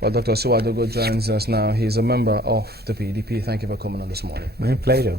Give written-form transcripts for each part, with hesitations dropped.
Well, Dr. Suwadogo joins us now. He's a member of the PDP. Thank you for coming on this morning. My pleasure.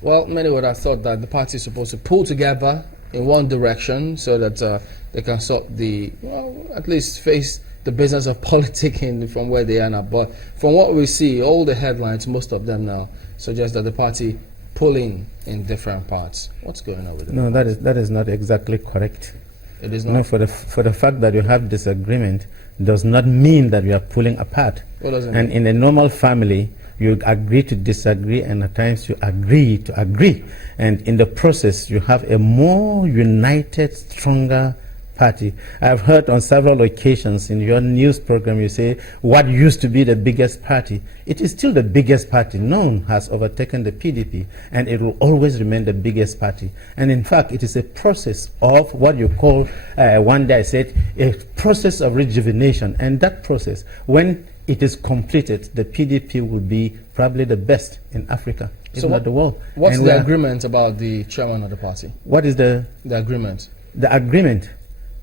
Well, many would have thought that the party is supposed to pull together in one direction so that they can sort at least face the business of politicking from where they are now. But from what we see, all the headlines, most of them now, suggest that the party pulling in different parts. What's going on with it? No, that is not exactly correct. It is not? No, for the fact that you have disagreement does not mean that you are pulling apart. What does it and mean? In a normal family, you agree to disagree, and at times you agree to agree. And in the process, you have a more united, stronger party. I've heard on several occasions in your news program you say what used to be the biggest party. It is still the biggest party. None has overtaken the PDP, and it will always remain the biggest party. And in fact, it is a process of what you call, one day I said, a process of rejuvenation. And that process, when it is completed, the PDP will be probably the best in Africa, if not the world. What's the agreement about the chairman of the party? What is the agreement? The agreement.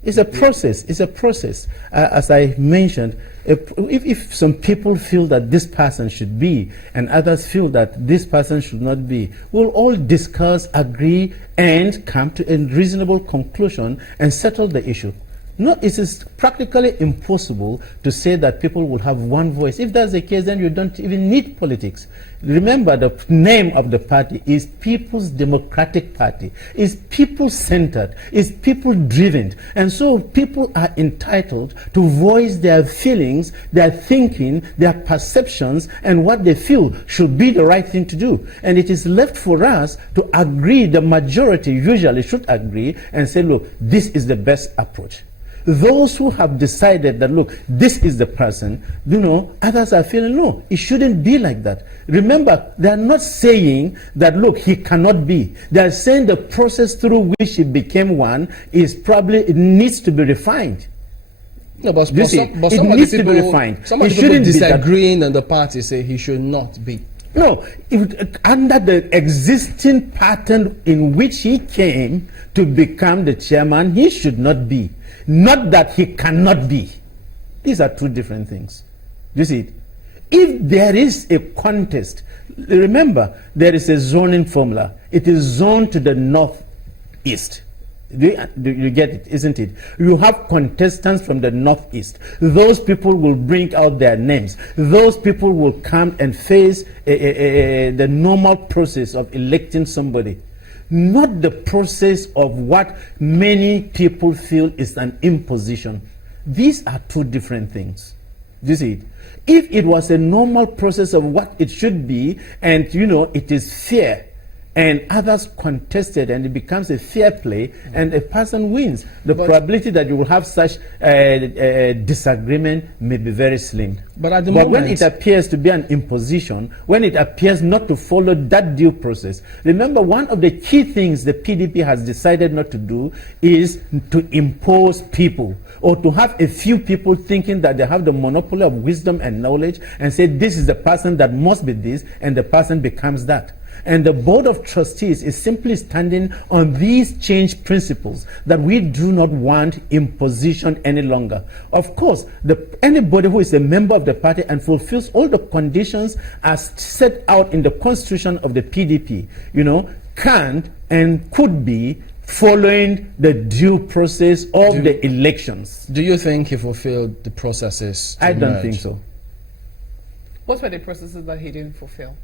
It's a process. It's a process. As I mentioned, if some people feel that this person should be and others feel that this person should not be, we'll all discuss, agree, and come to a reasonable conclusion and settle the issue. No, it is practically impossible to say that people will have one voice. If that's the case, then you don't even need politics. Remember, the name of the party is People's Democratic Party. It's people-centered. It's people-driven. And so people are entitled to voice their feelings, their thinking, their perceptions, and what they feel should be the right thing to do. And it is left for us to agree. The majority usually should agree and say, look, this is the best approach. Those who have decided that, look, this is the person, others are feeling, no, it shouldn't be like that. Remember, they are not saying that, look, he cannot be. They are saying the process through which he became one is probably, it needs to be refined. No, but it needs to be refined. Some of the people disagreeing and the party say he should not be. No, under the existing pattern in which he came to become the chairman, he should not be. Not that he cannot be. These are two different things. You see it? If there is a contest, remember, there is a zoning formula. It is zoned to the northeast. Do you get it, isn't it? You have contestants from the northeast. Those people will bring out their names. Those people will come and face the normal process of electing somebody. Not the process of what many people feel is an imposition. These are two different things. Do you see it? If it was a normal process of what it should be, and it is fair, and others contested, and it becomes a fair play, and a person wins, the probability that you will have such disagreement may be very slim. But when it appears to be an imposition, when it appears not to follow that due process, remember, one of the key things the PDP has decided not to do is to impose people, or to have a few people thinking that they have the monopoly of wisdom and knowledge and say this is the person that must be this, and the person becomes that. And the Board of Trustees is simply standing on these change principles, that we do not want imposition any longer. Of course, anybody who is a member of the party and fulfills all the conditions as set out in the constitution of the PDP, can and could be following the due process of the elections. Do you think he fulfilled the processes? I don't think so. What were the processes that he didn't fulfill?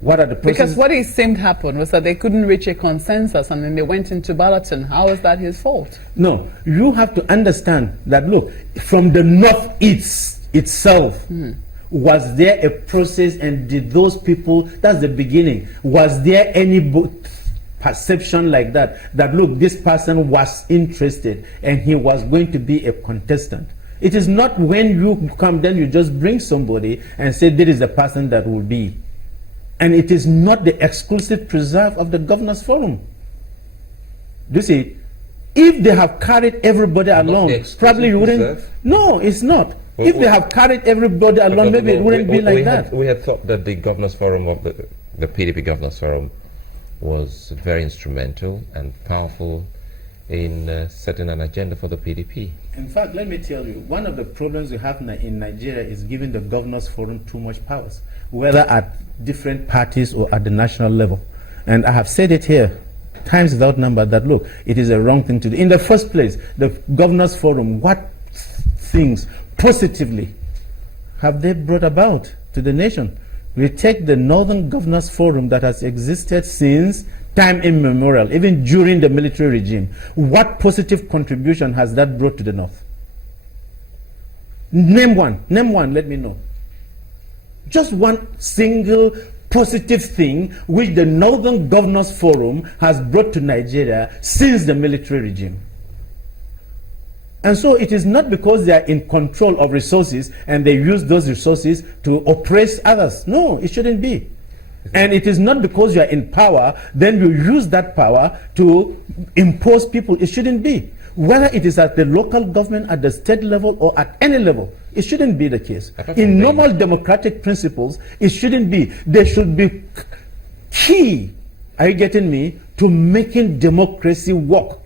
What are the processes? Because what it seemed happened was that they couldn't reach a consensus, and then they went into balloting. How is that his fault? No, you have to understand that, look, from the northeast itself, was there a process, and did those people, that's the beginning, was there any perception like that, look, this person was interested and he was going to be a contestant? It is not when you come, then you just bring somebody and say, this is the person that will be. And it is not the exclusive preserve of the Governors Forum. Do you see? If they have carried everybody along, probably you wouldn't. Preserve? No, it's not. If they have carried everybody along, maybe it wouldn't be like that. We had thought that the Governors Forum of the PDP Governors Forum was very instrumental and powerful in setting an agenda for the PDP. In fact, let me tell you, one of the problems we have in Nigeria is giving the governors forum too much powers, whether at different parties or at the national level. And I have said it here times without number that, look, it is a wrong thing to do. In the first place, the governors forum, what things positively have they brought about to the nation? We take the Northern Governors Forum that has existed since time immemorial, even during the military regime. What positive contribution has that brought to the North? Name one, let me know. Just one single positive thing which the Northern Governors Forum has brought to Nigeria since the military regime. And so it is not because they are in control of resources and they use those resources to oppress others. No, it shouldn't be. And it is not because you are in power, then you use that power to impose people. It shouldn't be. Whether it is at the local government, at the state level, or at any level, it shouldn't be the case. In normal democratic principles, it shouldn't be. They should be key, are you getting me, to making democracy work.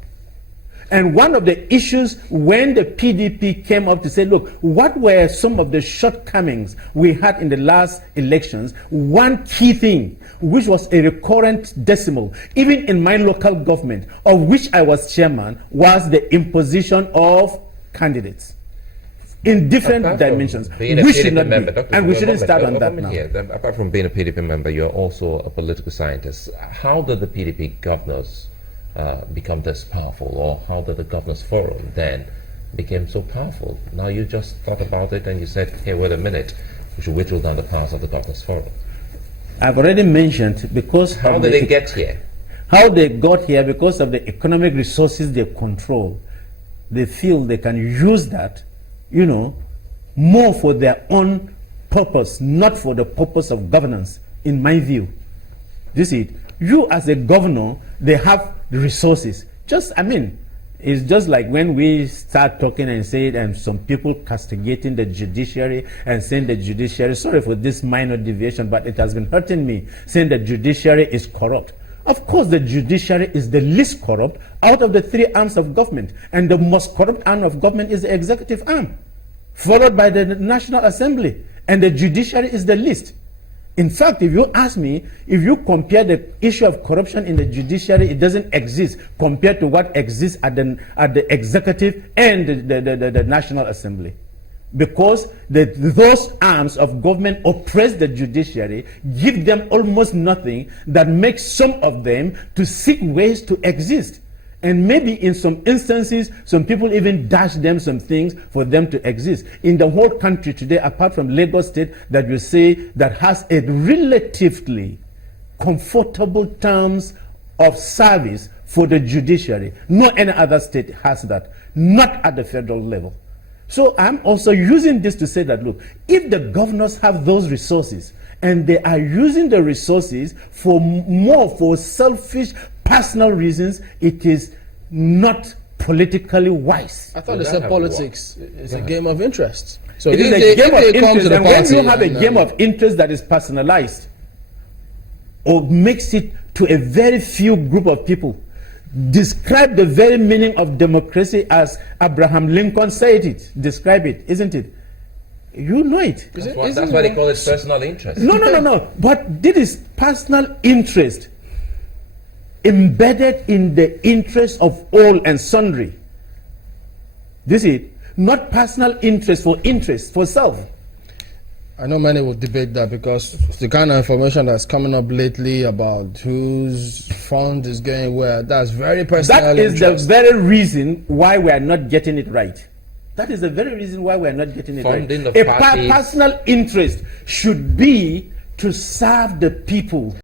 And one of the issues when the PDP came up to say, look, what were some of the shortcomings we had in the last elections? One key thing, which was a recurrent decimal, even in my local government, of which I was chairman, was the imposition of candidates in different dimensions. We should not be, and we shouldn't start on that now. Apart from being a PDP member, you're also a political scientist. How did the PDP governors become this powerful, or how did the Governors Forum then became so powerful? Now you just thought about it and you said, hey, wait a minute, we should whittle down the powers of the Governors Forum. I've already mentioned because how did they get here? How they got here because of the economic resources they control. They feel they can use that, you know, more for their own purpose, not for the purpose of governance, in my view. You see, you as a governor, they have the resources. It's just like when we start talking and say, and some people castigating the judiciary and saying the judiciary, sorry for this minor deviation, but it has been hurting me, saying the judiciary is corrupt. Of course, the judiciary is the least corrupt out of the three arms of government, and the most corrupt arm of government is the executive arm, followed by the National Assembly, and the judiciary is the least. In fact, if you ask me, if you compare the issue of corruption in the judiciary, it doesn't exist compared to what exists at the executive and the National Assembly. Because those arms of government oppress the judiciary, give them almost nothing, that makes some of them to seek ways to exist. And maybe in some instances, some people even dash them some things for them to exist. In the whole country today, apart from Lagos State, that you say that has a relatively comfortable terms of service for the judiciary, no any other state has that, not at the federal level. So I'm also using this to say that, look, if the governors have those resources, and they are using the resources for selfish personal reasons, it is not politically wise. I thought they said politics is a game of interest. So it is a game of interest, and when you have a game of interest that is personalized, or makes it to a very few group of people, describe the very meaning of democracy as Abraham Lincoln said it, describe it, isn't it? You know it. That's why they call it personal interest. No. But this is personal interest embedded in the interest of all and sundry. This is not personal interest for self. I know many will debate that because the kind of information that's coming up lately about whose fund is going where, that's very personal. That is the very reason why we are not getting it right. That is the very reason why we are not getting it right. A personal interest should be to serve the people.